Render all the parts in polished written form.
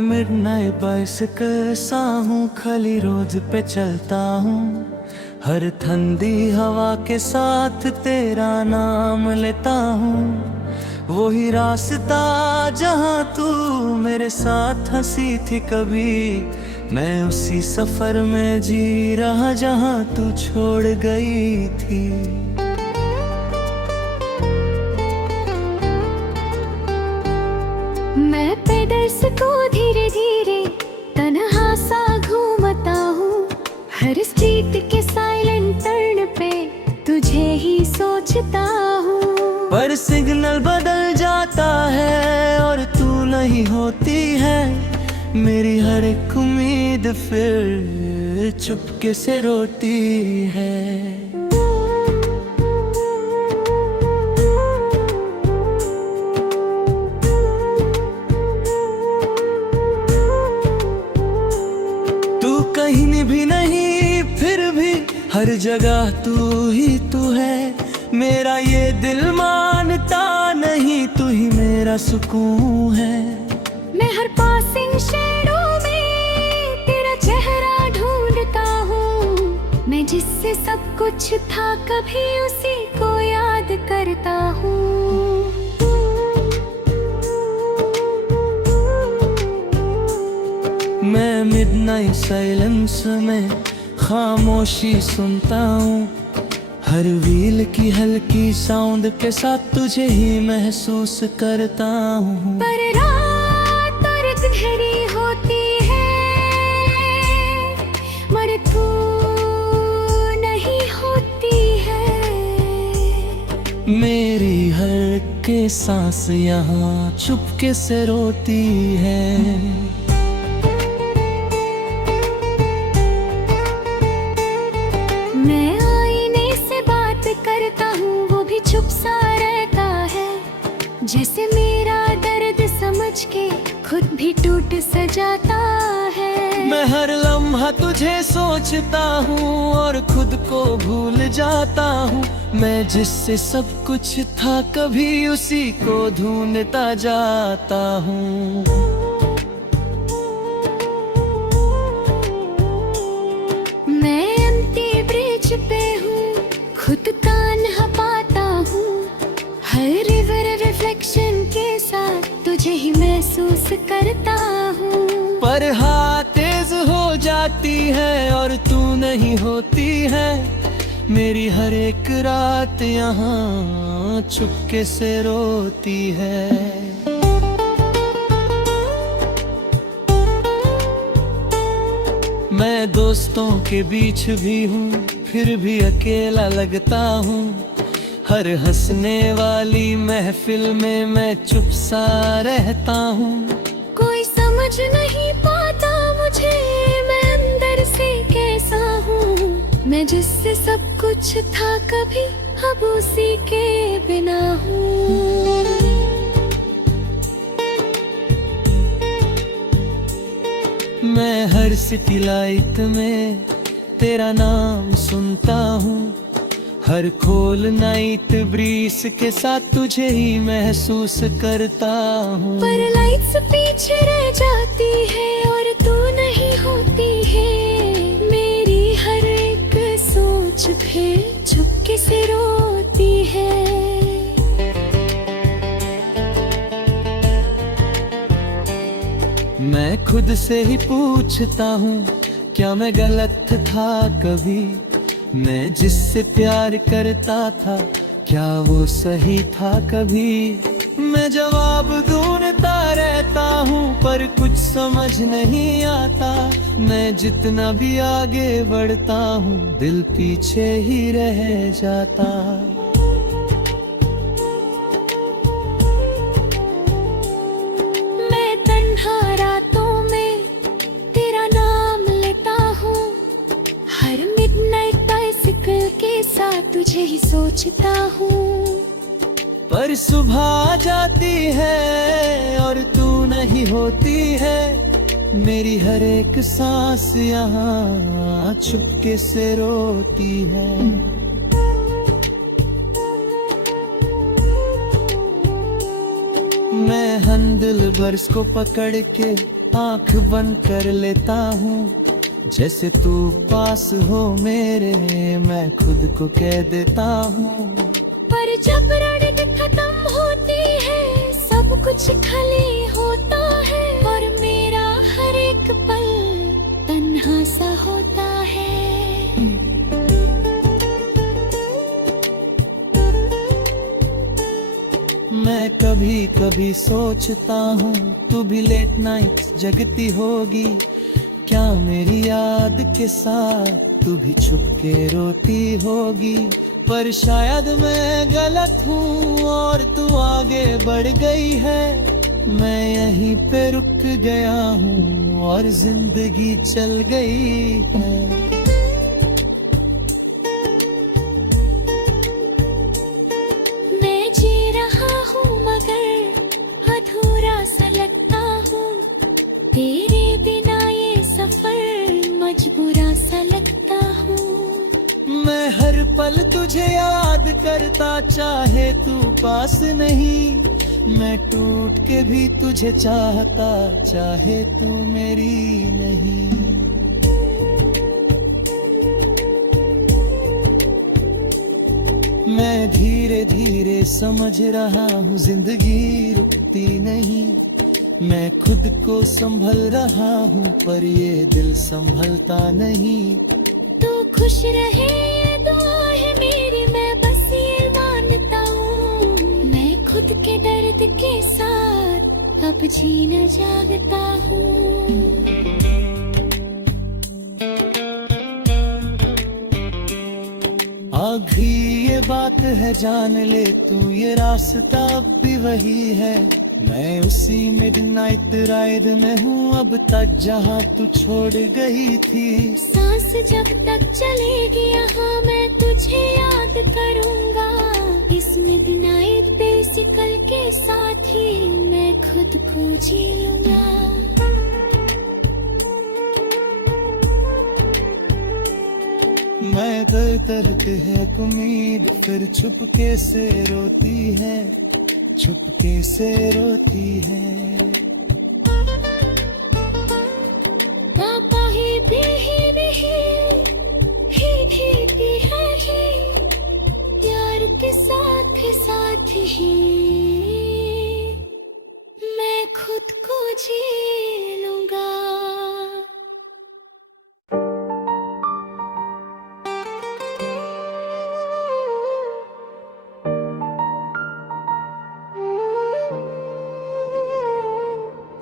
मैं midnight bicycle सा हूँ, खाली रोड पे चलता हूँ। हर ठंडी हवा के साथ तेरा नाम लेता हूँ। वही रास्ता जहाँ तू मेरे साथ हंसी थी कभी, मैं उसी सफर में जी रहा जहाँ तू छोड़ गई थी। मैं पेडल्स को धीरे धीरे तन्हा सा घूमता हूँ। हर स्ट्रीट के साइलेंट टर्न पे तुझे ही सोचता हूँ। पर सिग्नल बदल जाता है और तू नहीं होती है। मेरी हर एक उम्मीद फिर चुपके से रोती है। कहीं भी नहीं फिर भी हर जगह तू ही तू है। मेरा ये दिल मानता नहीं, तू ही मेरा सुकून है। मैं हर पासिंग शैडो में तेरा चेहरा ढूंढता हूँ। मैं जिससे सब कुछ था कभी उसी को याद करता हूँ। मैं मिडनाइट साइलेंस में खामोशी सुनता हूँ। हर व्हील की हल्की साउंड के साथ तुझे ही महसूस करता हूँ। पर रात और गहरी होती है, मगर तू नहीं होती है। मेरी हर के सांस यहाँ चुपके से रोती है। चुप सा रहता है, जैसे मेरा दर्द समझ के खुद भी टूट सा जाता है। मैं हर लम्हा तुझे सोचता हूँ और खुद को भूल जाता हूँ। मैं जिससे सब कुछ था कभी उसी को ढूंढता जाता हूँ। मैं एम्प्टी ब्रिज पे हूँ, खुद तन्हा पाता हूँ। हर रिवर रिफ्लेक्शन के साथ तुझे ही महसूस करता हूँ। पर हाँ तेज हो जाती है और तू नहीं होती है। मेरी हर एक रात यहाँ चुपके से रोती है। मैं दोस्तों के बीच भी हूँ, फिर भी अकेला लगता हूँ। हर हंसने वाली महफिल में मैं चुप सा रहता हूँ। कोई समझ नहीं पाता मुझे, मैं अंदर से कैसा हूँ। मैं जिससे सब कुछ था कभी अब उसी के बिना हूँ। मैं हर सिटी लाइट में तेरा नाम सुनता हूँ। हर खोल नाइट ब्रीज के साथ तुझे ही महसूस करता हूँ। पर लाइट्स पीछे रह जाती है और तू नहीं होती है। मेरी हर एक सोच फिर चुपके से रोती है। मैं खुद से ही पूछता हूँ, क्या मैं गलत था कभी? मैं जिससे प्यार करता था क्या वो सही था कभी? मैं जवाब ढूंढता रहता हूँ पर कुछ समझ नहीं आता। मैं जितना भी आगे बढ़ता हूँ दिल पीछे ही रह जाता। मैं तन्हा रातों में तेरा नाम लेता हूँ। हर मिडनाइट बाइसिकल के साथ तुझे ही सोचता हूँ। पर सुबह आ जाती है और तू नहीं होती है। मेरी हर एक सांस यहाँ चुपके से रोती है। मैं हैंडल बर्स को पकड़ के आंख बंद कर लेता हूँ, जैसे तू पास हो मेरे मैं खुद को कह देता हूँ। पर जब रणनीति खत्म होती है सब कुछ खाली होता है, और मेरा हर एक पल तन्हा सा होता है। मैं कभी कभी सोचता हूँ तू भी लेट नाइट जगती होगी, क्या मेरी याद के साथ तू भी छुप के रोती होगी। पर शायद मैं गलत हूँ और तू आगे बढ़ गई है, मैं यहीं पे रुक गया हूँ और जिंदगी चल गई है। मैं जी रहा हूँ मगर अधूरा सा लगता हूँ, तेरे बिना ये सफर मजबूरा सा लगता हूँ। मैं हर पल तुझे याद करता चाहे तू पास नहीं, मैं टूट के भी तुझे चाहता चाहे तू मेरी नहीं। मैं धीरे धीरे समझ रहा हूँ जिंदगी रुकती नहीं, मैं खुद को संभल रहा हूँ पर ये दिल संभलता नहीं। तू खुश रहे ये दुआ है मेरी, मैं बस ये मानता हूँ। मैं खुद के दर्द के साथ अब जीना जागता हूँ। आखिरी ये बात है जान ले तू, ये रास्ता अब भी वही है, मैं उसी मिडनाइट राइड में हूँ अब तक जहाँ तू छोड़ गई थी। सांस जब तक चलेगी यहाँ मैं तुझे याद करूँगा, इस मिडनाइट बेसिकल के साथ ही मैं खुद को जी लूँगा। मैं दर्द है उम्मीद फिर चुपके से रोती है, चुपके से रोती है। पापा ही भी है यार के साथ ही मैं खुद को जी लूँगा।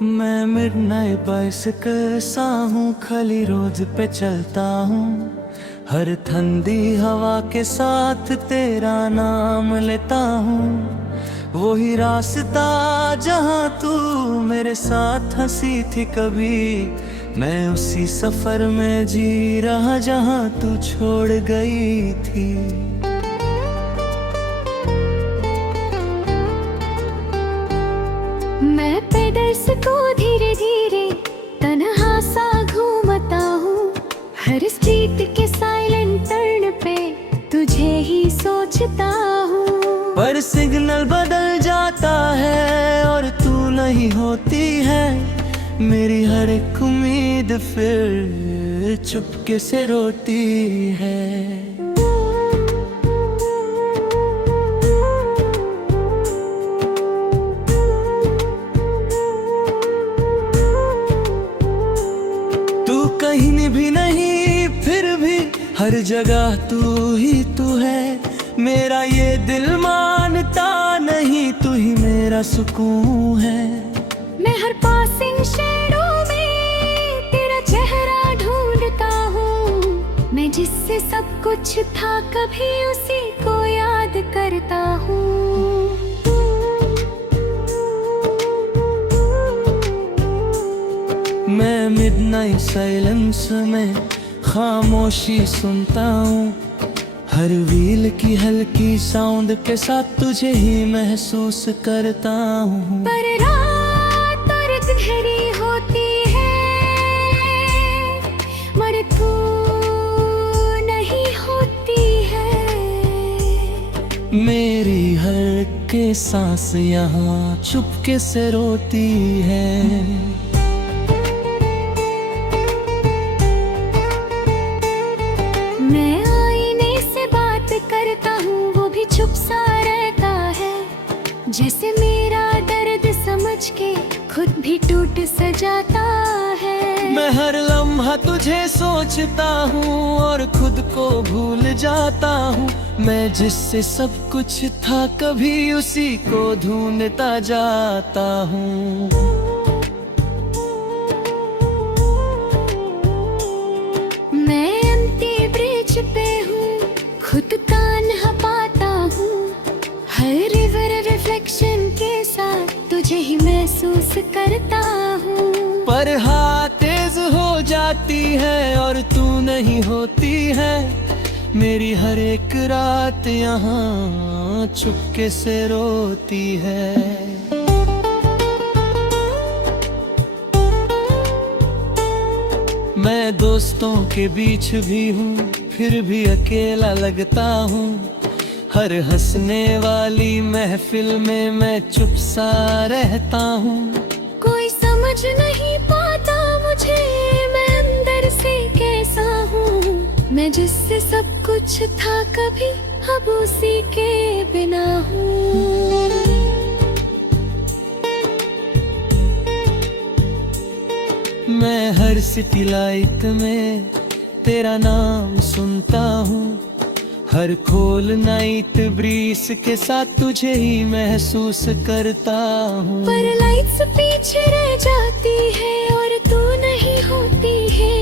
मैं मिडनाइट बाइसिकल सा हूँ, खाली रोड पे चलता हूँ, हर ठंडी हवा के साथ तेरा नाम लेता हूँ। वही रास्ता जहाँ तू मेरे साथ हंसी थी कभी, मैं उसी सफर में जी रहा जहाँ तू छोड़ गई थी। मैं पेडल्स को धीरे धीरे तन्हा सा घूमता हूँ, हर स्ट्रीट के साइलेंट टर्न पे तुझे ही सोचता हूँ। पर सिग्नल बदल जाता है और तू नहीं होती है, मेरी हर एक उम्मीद फिर चुपके से रोती है। कहीं भी नहीं फिर भी हर जगह तू ही तू है, मेरा ये दिल मानता नहीं तू ही मेरा सुकून है। मैं हर पासिंग शैडो में तेरा चेहरा ढूंढता हूँ, मैं जिससे सब कुछ था कभी उसी को याद करता हूँ। मैं मिडनाइट साइलेंस में खामोशी सुनता हूँ, हर व्हील की हल्की साउंड के साथ तुझे ही महसूस करता हूँ। पर रात और गहरी होती है मगर तू नहीं होती है, मेरी हर के सांस यहाँ चुपके से रोती है। मैं आईने से बात करता हूँ, वो भी चुप सा रहता है। जैसे मेरा दर्द समझ के खुद भी टूट सा जाता है। मैं हर लम्हा तुझे सोचता हूँ और खुद को भूल जाता हूँ। मैं जिससे सब कुछ था कभी उसी को ढूंढता जाता हूँ। मैं एम्प्टी ब्रिज पे हूँ, खुद तन्हा पाता हूँ। हर रिवर रिफ्लेक्शन के साथ तुझे ही महसूस करता हूँ। पर हाँ तेज हो जाती है और तू नहीं होती है। मेरी हर एक रात यहाँ चुपके से रोती है। मैं दोस्तों के बीच भी हूँ, फिर भी अकेला लगता हूँ। हर हंसने वाली महफिल में मैं चुप सा रहता हूँ। कोई समझ नहीं पाता मुझे, मैं अंदर से कैसा हूँ। मैं जिससे सब कुछ था कभी, अब उसी के बिना हूँ। मैं हर सिटी लाइट में तेरा नाम सुनता हूँ। हर खोल नाइट ब्रीज के साथ तुझे ही महसूस करता हूँ। पर लाइट्स पीछे रह जाती है और तू नहीं होती है।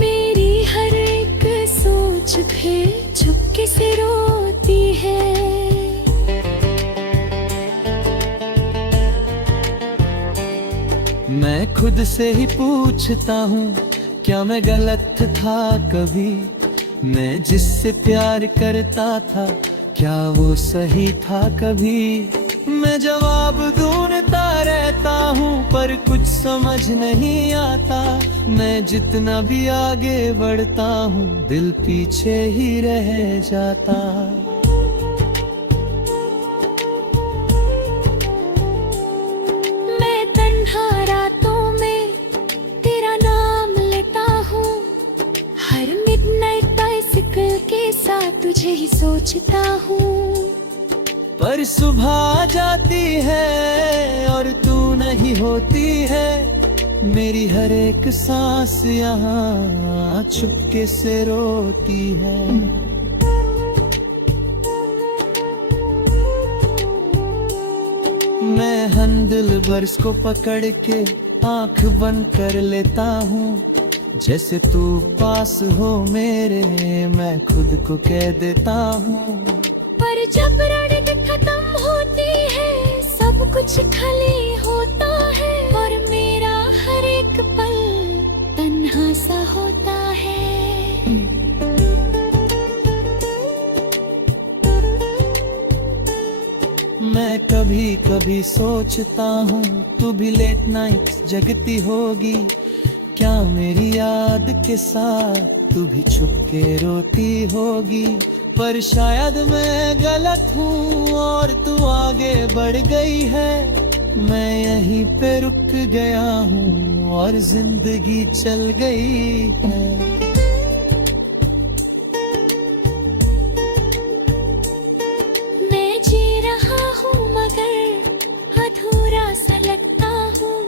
मेरी हर एक सोच फिर चुपके से रोती है। मैं खुद से ही पूछता हूँ, क्या मैं गलत था कभी? मैं जिससे प्यार करता था, क्या वो सही था कभी? मैं जवाब ढूंढता रहता हूँ पर कुछ समझ नहीं आता। मैं जितना भी आगे बढ़ता हूँ, दिल पीछे ही रह जाता। मैं तन्हा रातों में तेरा नाम लेता हूँ। हर मिडनाइट बाइसिकल के साथ तुझे ही सोचता हूँ। पर सुबह आ जाती है और तू नहीं होती है। मेरी हर एक सांस यहाँ चुपके से रोती है। मैं हैंडल बर्स को पकड़ के आंख बंद कर लेता हूँ। जैसे तू पास हो मेरे, मैं खुद को कह देता हूँ। पर जब रड़क खत्म होती है, सब कुछ खाली होता है। और मेरा हर एक पल तन्हा सा होता है। मैं कभी कभी सोचता हूँ, तू भी लेट नाइट जगती होगी क्या मेरी याद के साथ? तू भी छुप के रोती होगी। पर शायद मैं गलत हूँ और तू आगे बढ़ गई है। मैं यहीं पे रुक गया हूँ और जिंदगी चल गई है। मैं जी रहा हूँ मगर अधूरा सा लगता हूँ।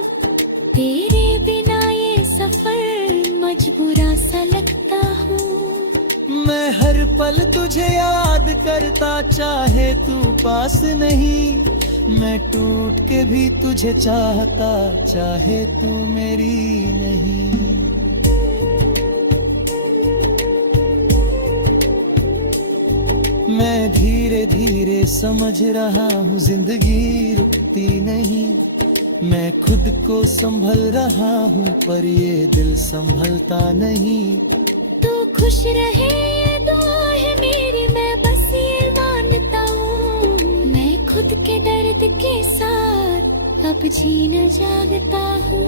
तेरे बिना ये सफर मजबूरा सा लगता हूँ। मैं हर पल तुझे याद करता, चाहे तू पास नहीं। मैं टूट के भी तुझे चाहता, चाहे तू मेरी नहीं। मैं धीरे धीरे समझ रहा हूँ, जिंदगी रुकती नहीं। मैं खुद को संभल रहा हूँ पर ये दिल संभलता नहीं। तू खुश रहे ये दुआ है मेरी, मैं बस ये मानता हूँ। मैं खुद के दर्द के साथ अब जीना जागता हूँ।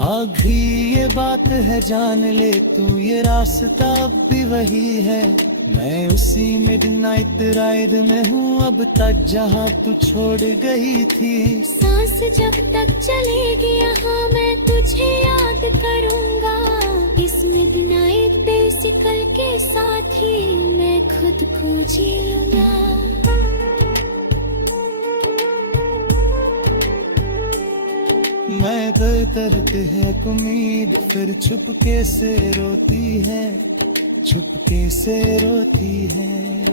आखिरी ये बात है जान ले तू, ये रास्ता अब भी वही है। मैं उसी मिडनाइट राइड में हूँ अब तक जहाँ तू छोड़ गई थी। सांस जब तक चलेगी यहाँ मैं तुझे याद करूँगा। इस मिडनाइट बेसिकल के साथ ही मैं खुद को जी लूँगा। मैं दर्द है उम्मीद फिर चुपके से रोती है, चुपके से रोती है।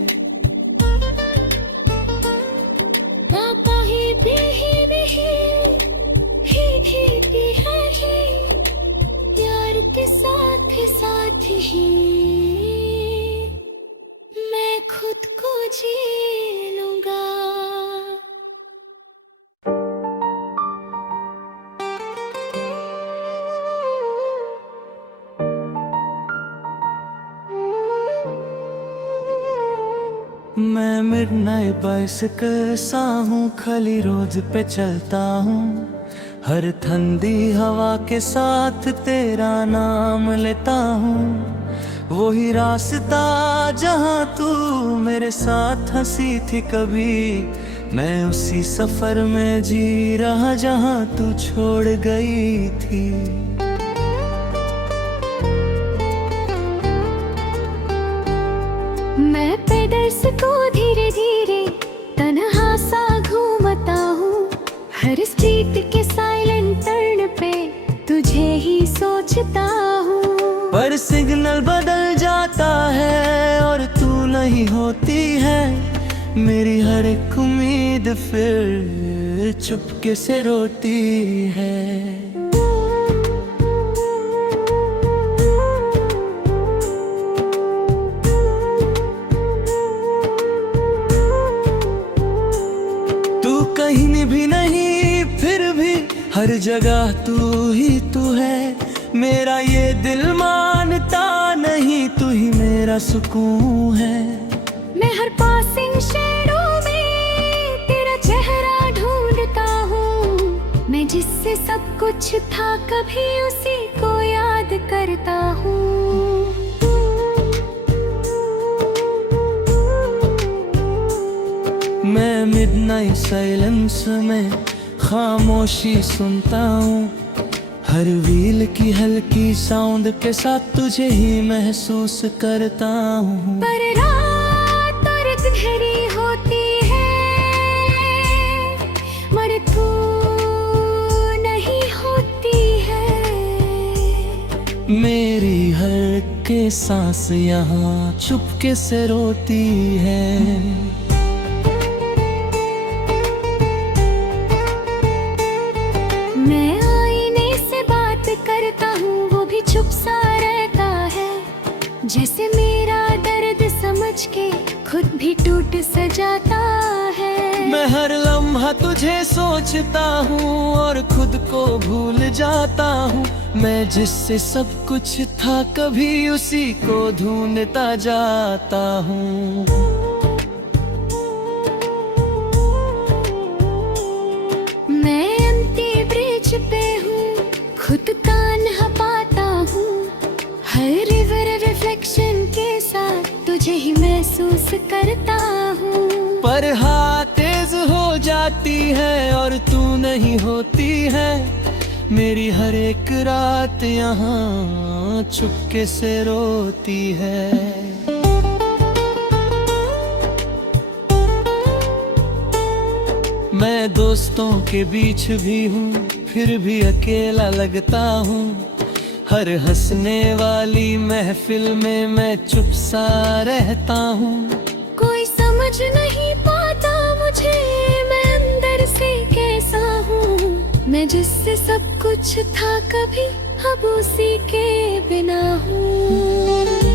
पापा ही भी नहीं ही है ही, यार के साथ ही मैं खुद को जी लूँगा। मैं मिडनाइट बाइसिकल सा हूँ, खाली रोड पे चलता हूँ। हर ठंडी हवा के साथ तेरा नाम लेता हूँ। वही रास्ता जहाँ तू मेरे साथ हंसी थी कभी, मैं उसी सफर में जी रहा जहाँ तू छोड़ गई थी। मैं पेडल्स को धीरे धीरे तन्हा सा घूमता हूँ। हर स्ट्रीट के साइलेंट टर्न पे तुझे ही सोचता हूँ। पर सिग्नल बदल जाता है और तू नहीं होती है। मेरी हर एक उम्मीद फिर चुपके से रोती है। कहीं भी नहीं फिर भी हर जगह तू ही तू है। मेरा ये दिल मानता नहीं, तू ही मेरा सुकून है। मैं हर पासिंग शैडो में तेरा चेहरा ढूंढता हूँ। मैं जिससे सब कुछ था कभी उसी को याद करता हूँ। मैं मिडनाइट साइलेंस में खामोशी सुनता हूँ। हर व्हील की हल्की साउंड के साथ तुझे ही महसूस करता हूँ। पर रात और गहरी होती है, मगर तू नहीं होती है। मेरी हर के सांस यहाँ चुपके से रोती है। मैं आईने से बात करता हूँ, वो भी चुप सा रहता है। जैसे मेरा दर्द समझ के खुद भी टूट सा जाता है। मैं हर लम्हा तुझे सोचता हूँ और खुद को भूल जाता हूँ। मैं जिससे सब कुछ था कभी उसी को ढूंढता जाता हूँ। पे हूँ खुद तन्हा पाता हूँ। हर रिवर रिफ्लेक्शन के साथ तुझे ही महसूस करता हूँ। पर हाँ तेज हो जाती है और तू नहीं होती है। मेरी हर एक रात यहाँ चुपके से रोती है। मैं दोस्तों के बीच भी हूँ फिर भी अकेला लगता हूँ। हर हंसने वाली महफिल में मैं चुप सा रहता हूँ। कोई समझ नहीं पाता मुझे मैं अंदर से कैसा हूँ। मैं जिससे सब कुछ था कभी अब उसी के बिना हूँ।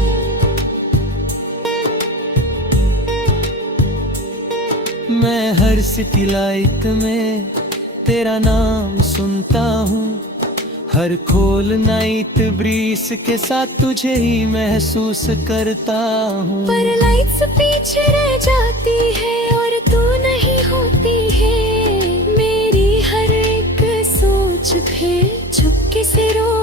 मैं हर सिटी लाइट में तेरा नाम सुनता हूँ। हर खोल नाइट ब्रीज के साथ तुझे ही महसूस करता हूँ। पर लाइट्स पीछे रह जाती है और तू नहीं होती है। मेरी हर एक सोच कुछ फिर चुपके से रो